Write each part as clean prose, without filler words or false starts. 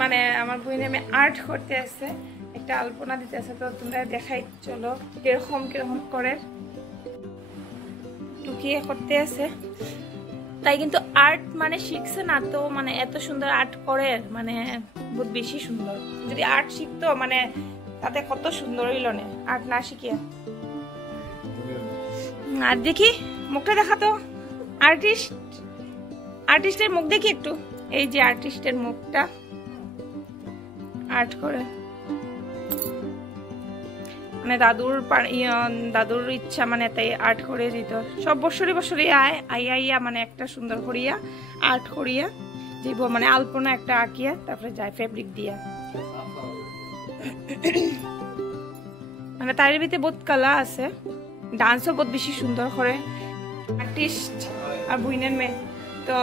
মানে আমার বোন আমি আর্ট করতে আছে, একটা আলপনা দিতে আছে, তো তোমরা দেখাই চলো কিরকম কিরকম করে টুকিয়ে করতে আছে। তাই কিন্তু আর্ট মানে শিখছে না তো, মানে এত সুন্দর আর্ট করে, মানে বহুত বেশি সুন্দর। যদি আর্ট শিখতো মানে তাতে কত সুন্দর হইল না, আর্ট না শিখিয়ে। আর দেখি মুখটা দেখাতো, আর্টিস্টের মুখ দেখি একটু। এই যে আর্টিস্টের মুখটা আর্ট করে, মানে দাদুর ইচ্ছা, মানে তাই আর্ট করে দিত। সব বছরই আইয়া মানে একটা সুন্দর করিয়া আর্ট করিয়া দিব, মানে আলপনা একটা আঁকিয়া তারপরে যায় ফেব্রিক দিয়া। মানে তার ভিতরে বহুত কালা আছে, ডান্সও বহুত বেশি সুন্দর করে। আর্টিস্ট আর বুইনের মেয়ে তো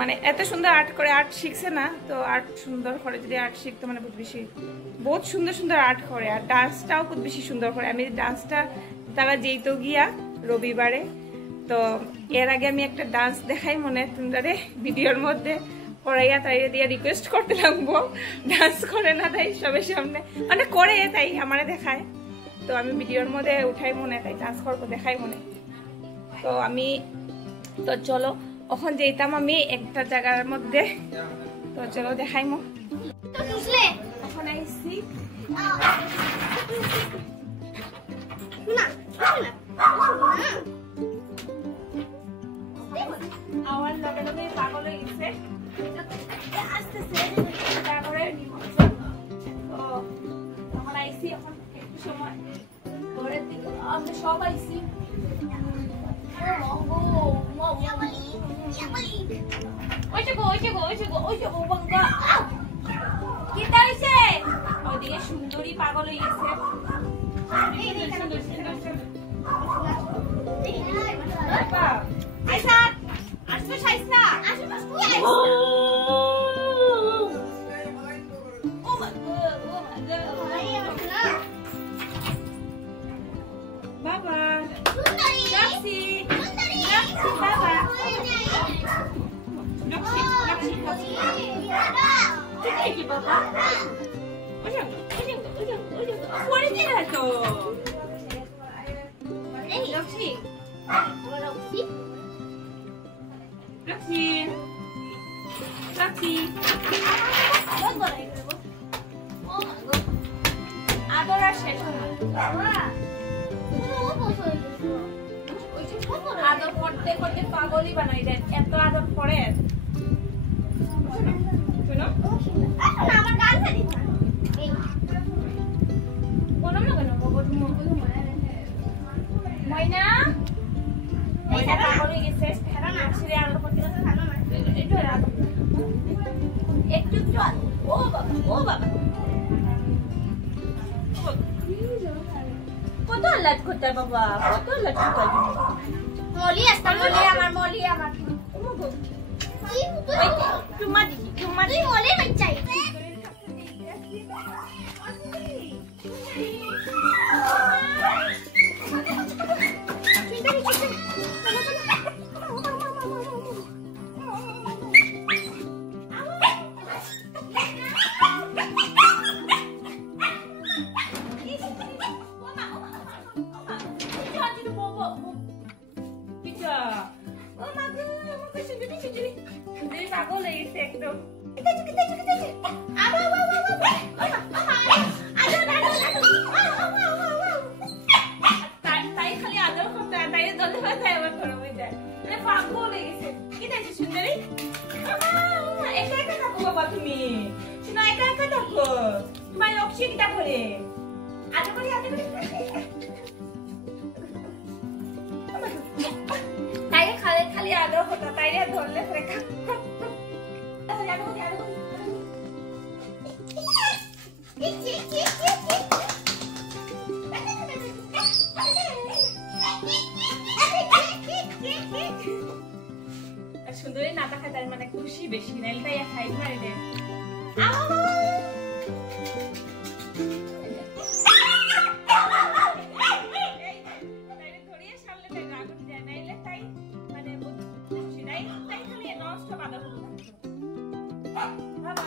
মানে এত সুন্দর আর্ট করে, আর্ট শিখছে না তো আর্ট সুন্দর করে। যদি আর্ট শিখতো মানে বহুত সুন্দর সুন্দর আর্ট করে, আর ডান্সটাও খুব বেশি সুন্দর করে। আমি ডান্সটা তারা যেইতো গিয়া রবিবারে, তো এর আগে আমি একটা ডান্স দেখাই মনে তোমরা ভিডিওর মধ্যে করাইয়া তাই দিয়ে রিকোয়েস্ট করতে লাগবো, ডান্স করে না তাই সবের সামনে, মানে করে তাই আমারে দেখায়, তো আমি ভিডিওর মধ্যে উঠাই মনে, তাই ডান্স করবো দেখাই মনে। তো আমি তো চলো এখন যেতাম আমি একটা জায়গার মধ্যে, তো চলো দেখাই মো। এখন আইসি আমার লগে লগে পাগল হয়ে গেছে, আসতেছে তারপরে তো তখন আইসি। এখন একটু সময় ঘরের দিকে আমরা সব আইসি। ওইদিকে সুন্দরী পাগল হয়ে গেছে। বাবা আদর আর শেষ আদর করতে করতে পাগলই বানাই দেন, এত আদর করে। একটু চল, ও বাবা ও বাবা, কত লাট করতে বাবা, কত লাট করতে। মলি আসতে মলি আমার চুম্মা দিই মলি বাচ্চাই। পাগল হয়ে গেছে একদম। তাই খালি আদর করতে, তাই দলে যায় আবার ঘরে হয়ে যায়, মানে পাগল হয়ে গেছে। কি দেখছি সুন্দরী, একা একা থাকো বাবা তুমি, শুনো একা একা থাকো, তোমার লক্ষ্মী কিটা করে আদর করি আদর করি। তাই খালি খালি আদর করতো, তাই ধরলে রেখা সুন্দরী না তাকায়, তার মানে খুশি বেশি, নাইলে তাই সাইড মারি দেয়। বাবা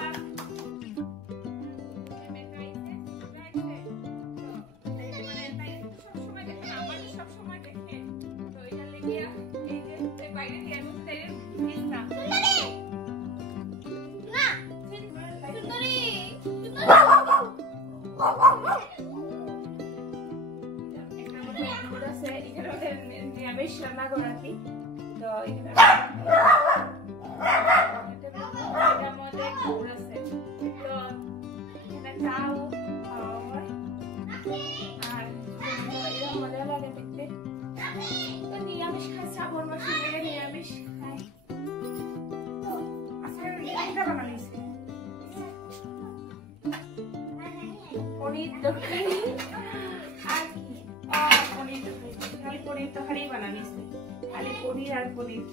पनीर तो खाली बनानी खाली पनीर और पनीर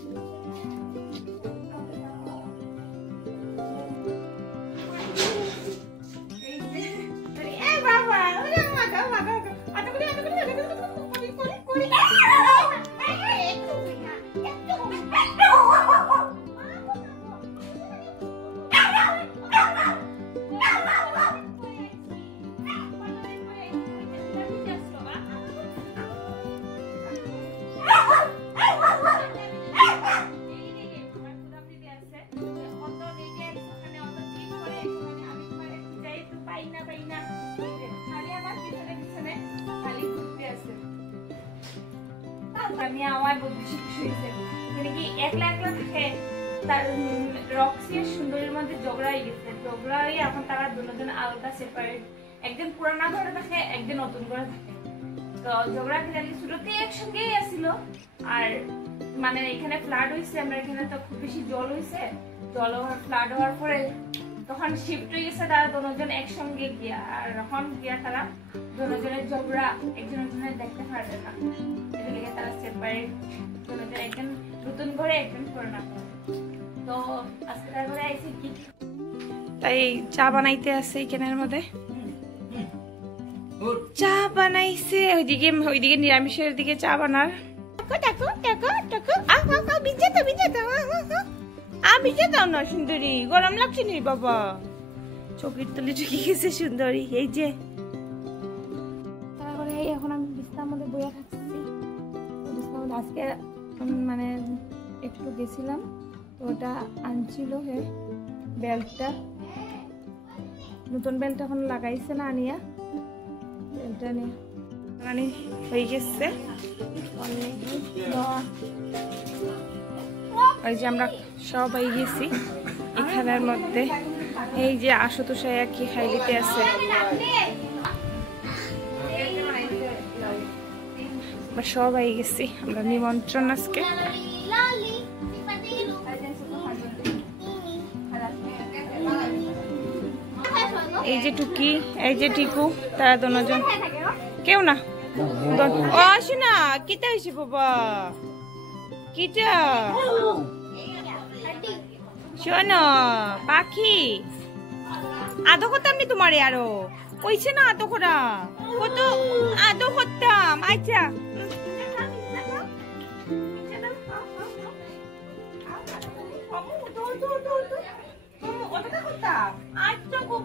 সুন্দরীর মধ্যে ঝগড়া হয়ে গেছে ঝগড়া হয়ে এখন তারা দুজন আলাদা সেপারেট একদিন পুরানা ঘরে থাকে একদিন নতুন ঘরে থাকে তো ঝগড়া খেলে শুরুতে একসঙ্গেই আসছিল আর মানে এখানে ফ্লাড হয়েছে আমরা এখানে তো খুব বেশি জল হয়েছে জল ফ্লাড হওয়ার পরে তখন শিফট হয়ে গেছে তারা দুজন একসঙ্গে গিয়া আর এখন গিয়া তারা দুজনের ঝগড়া একজন একজনের দেখতে পারবে না এর লেগে তারা সেপারেট দুজন একজন নতুন ঘরে একজন পুরানা ঘরে তো আজকে তারপরে আইছি কি তাই চা বানাইতে আছে এখানের মধ্যে চা বানাইছে ওইদিকে নিরামিষের দিকে চা বানার ভিজে দাও না সুন্দরী গরম লাগছে নি বাবা চোখের তলে ঢুকে গেছে সুন্দরী এই যে তারপরে এখন আমি বিছনার মধ্যে বইয়া থাকছি বিছনার মধ্যে আজকে মানে একটু গেছিলাম তো ওটা আনছিল হে বেল্টটা নতুন বেল্ট এখন লাগাইছে না আনিয়া বেল্টটা নিয়ে মানে হয়ে গেছে ওই যে আমরা সবাই গেছি এখানের মধ্যে এই যে আশুতোষ কি খাইলিতে আছে আমরা সবাই গেছি আমরা নিমন্ত্রণ আজকে এই যে টুকি এই যে টিকু তারা দুজন কেউ না ও আসে না কিটা হয়েছে বাবা কিটা শোনো পাখি আদো করতাম নি তোমারে আরো কইছে না আদো করা কত আদো করতাম আচ্ছা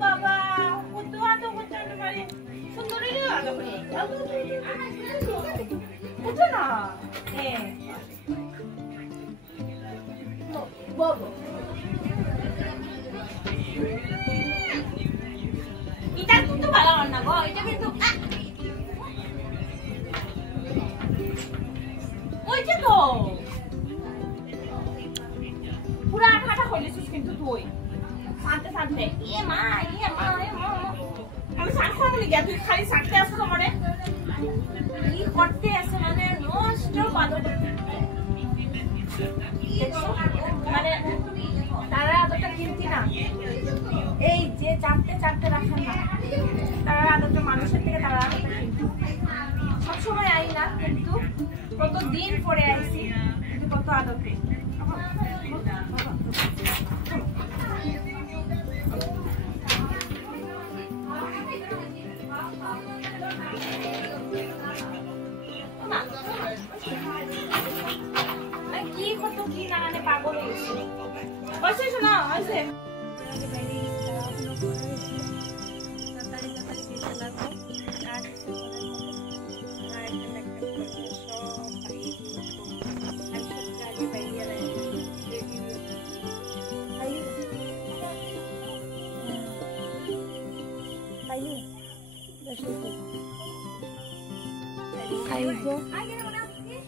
বাবা কত আদো করতাম তোমারে সুন্দরী আদো করে উঠো না হ্যাঁ বাবা এটা কিন্তু ভালো না গো এটা কিন্তু ওইটা তো পুরা আঠাটা হইলেছিস কিন্তু তুই শান্তে শান্তে ইয়ে মা আমি শান্ত হয়ে গিয়া তুই খালি শান্তে আসো তোমারে কি করতে আছে মানে নষ্ট বাদর মানে তারা আদরটা কিনতি না এই যে চারটে চারটে রাখেন না তারা আদরটা মানুষের থেকে তারা আদরটা কিনতি সবসময় আই না কিন্তু কতদিন পরে আইসি কিন্তু কত আদর পেয়ে কি কত কি না পাগল হয়েছে বসে শোনা আছে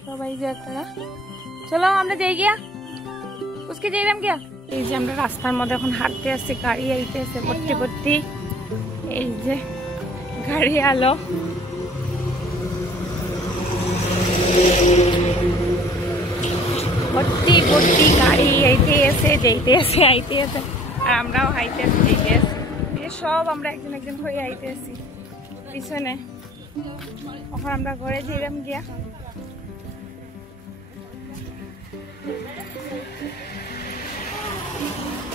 সবাই যে একটা চলো আমরা যাই গিয়া উসকে যাইলাম গিয়া। এই যে আমরা রাস্তার মধ্যে এখন হাঁটতে আসছি, গাড়ি আইতে আছে ভর্তি ভর্তি। এই যে গাড়ি আলো ভর্তি ভর্তি গাড়ি আইতে আছে যাইতে আছে আইতে আছে, আর আমরাও হাইতে আছি যাইতে আছি। সব আমরা একজন একজন হয়ে আইতে আছি পিছনে। এখন আমরা ঘরে যাইলাম গিয়া।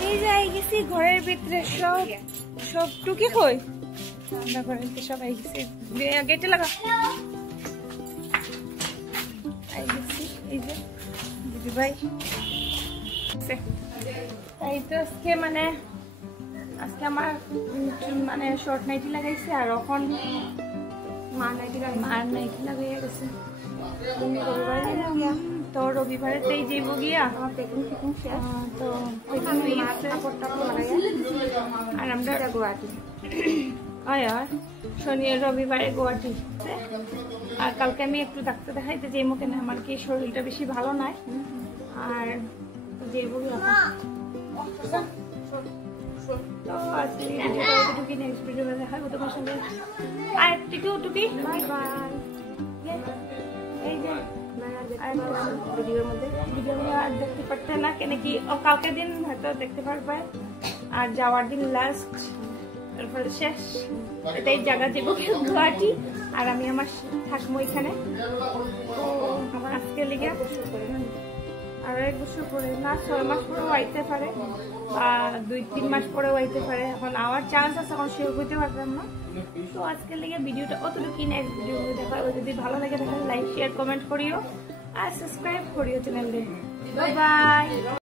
এই যে আই গেছি ঘরের ভিতরে, সব সব টুকি কই আমরা ঘরের ভিতরে সব আই গেছি। গেটে লাগা আই গেছি। এই যে দিদি ভাই তাই তো আজকে মানে আজকে আমার মানে শর্ট নাইটি লাগাইছে, আর এখন মার নাইটি লাগাইয়া গেছে। তো রবিবারে তাই যাইব গিয়া তো আর আমরা গুয়াহাটি শনি রবিবারে গুয়াহাটি। আর কালকে আমি একটু ডাক্তার দেখাইতে যাইব, কেন আমার কি শরীরটা বেশি ভালো নাই। আর যাইব গিয়া তো আজকে টুকি নেক্সট ভিডিও দেখাবো তোমার সঙ্গে। আর টুকি বাই বাই। এই যে ভিডিওর মধ্যে আর দেখতে পারতে না, কেন কি কালকে দিন হয়তো দেখতে পারবে, আর যাওয়ার দিন লাস্ট, তারপরে শেষ। এটাই জায়গা যাবো গুয়াহাটি, আর আমি আমার থাকবো এখানে। তো আমার আজকে লেগে আর 1 বছর পরে না 6 মাস পরেও আইতে পারে, বা 2-3 মাস পরেও আইতে পারে। এখন আওয়ার চান্স আছে, এখন শেয়ার করতে পারলাম না। তো আজকের লেগে ভিডিওটা অতটুকু, নেক্সট ভিডিও দেখা। যদি ভালো লাগে তাহলে লাইক শেয়ার কমেন্ট করিও, আর সাবস্ক্রাইব করিও চ্যানেলে। Bye bye.